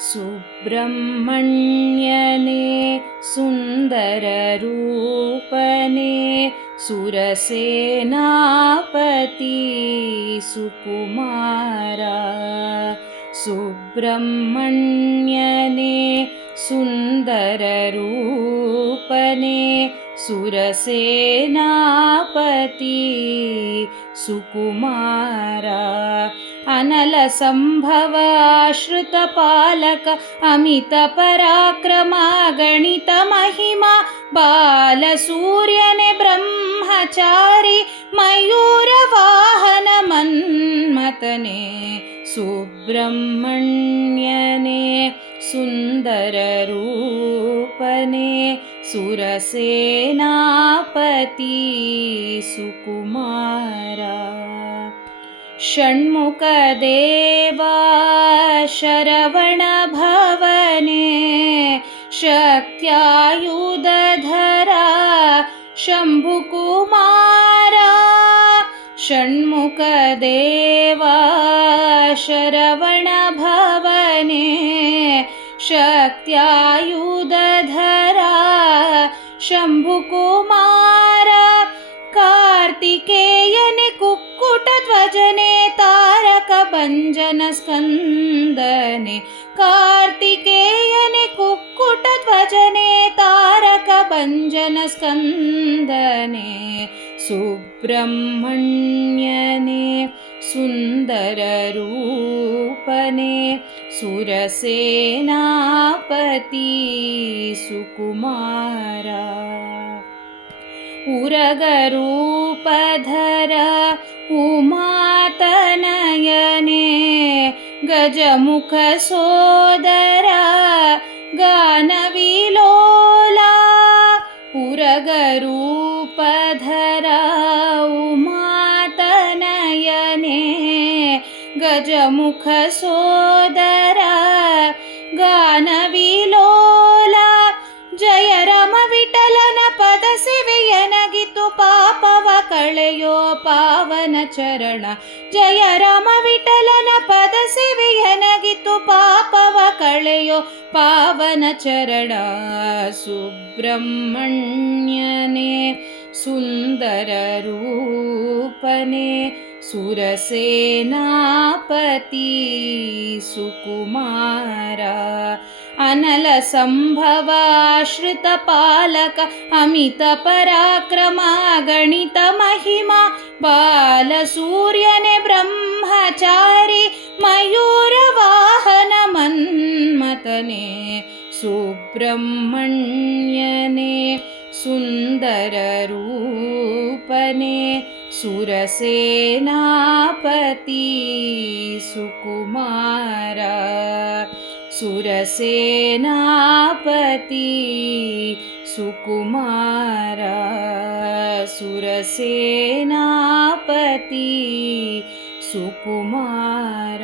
ಸುಬ್ರಹ್ಮಣ್ಯನೇ ಸುಂದರ ರೂಪನೇ ಸುರಸೇನಾಪತಿ ಸುಕುಮಾರ. ಸುಬ್ರಹ್ಮಣ್ಯನೇ ಸುಂದರ ರೂಪನೇ ಸುರಸೇನಾಪತಿ ಸುಕುಮಾರ. ಅನಲ ಸಂಭವ ಶ್ರುತ ಪಾಲಕ ಅಮಿತ ಪರಾಕ್ರಮ ಗಣಿತ ಮಹಿಮಾ ಬಾಲ ಸೂರ್ಯನೇ ಬ್ರಹ್ಮಚಾರಿ ಮಯೂರ ವಾಹನ ಮನ್ಮಥನೇ. ಸುಬ್ರಹ್ಮಣ್ಯನೇ ಸುಂದರ ರೂಪನೇ ಸುರಸೇನಾಪತಿ ಸುಕುಮಾರ. ಷಣ್ಮುಖ ದೇವಾ ಶರವಣ ಭವನೇ ಶಕ್ತ್ಯಾಯುಧಧರ ಶಂಭುಕುಮಾರ. ಷಣ್ಮುಖ ದೇವಾ ಶರವಣ ಭವನೇ ಶಕ್ತ್ಯಾಯುಧಧರ ಶಂಭುಕುಮಾರ. ಕಾರ್ತಿಕೇಯನೇ ಕುಕ್ಕುಟ ಧ್ವಜನೇ ತಾರಕ ಭಂಜನ ಸ್ಕಂದನೆ. ಕಾರ್ತಿಕೇಯನೇ ಕುಕ್ಕುಟ ಧ್ವಜನೇ ತಾರಕ ಭಂಜನ ಸ್ಕಂದನೆ. ಸುಬ್ರಹ್ಮಣ್ಯನೇ ಸುಂದರ ರೂಪನೇ ಸುರಸೇನಾಪತಿ ಸುಕುಮಾರ. ಉರಗರೂಪಧರ ಉಮಾತನಯನೇ ಗಜಮುಖ ಸೋದರ ಗಾನವಿಲೋಲ. ಉರಗರೂಪಧರ ಉಮಾತನಯನೇ ಗಜಮುಖ ಸೋದರ ಗಾನವಿಲೋಲ. ಜಯ ರಮ ವಿಠಲನ ಪದ ಸೇವೆಯನಗಿತು ಪಾಪವ ಕಳೆಯೋ ಪಾವನ ಚರಣ. ಜಯ ರಮ ವಿಠಲನ ಪದ ಸೇವೆಯನಗಿತು ಪಾಪವ ಕಳೆಯೋ ಪಾವನ ಚರಣ. ಸುಬ್ರಹ್ಮಣ್ಯನೇ ಸುಂದರ ರೂಪನೇ ಸುರಸೇನಾಪತಿ ಸುಕುಮಾರ. ಅನಲ ಸಂಭವ ಶ್ರುತ ಪಾಲಕ ಅಮಿತ ಪರಾಕ್ರಮ ಗಣಿತ ಮಹಿಮಾ ಬಾಲ ಸೂರ್ಯನೇ ಬ್ರಹ್ಮಚಾರಿ ಮಯೂರ ವಾಹನ ಮನ್ಮಥನೇ. ಸುಬ್ರಹ್ಮಣ್ಯನೇ ಸುಂದರ ರೂಪನೇ ಸುರಸೇನಾಪತಿ ಸುಕುಮಾರ. ಸುರಸೇನಾಪತಿ ಸುಕುಮಾರ. ಸುರಸೇನಾಪತಿ ಸುಕುಮಾರ.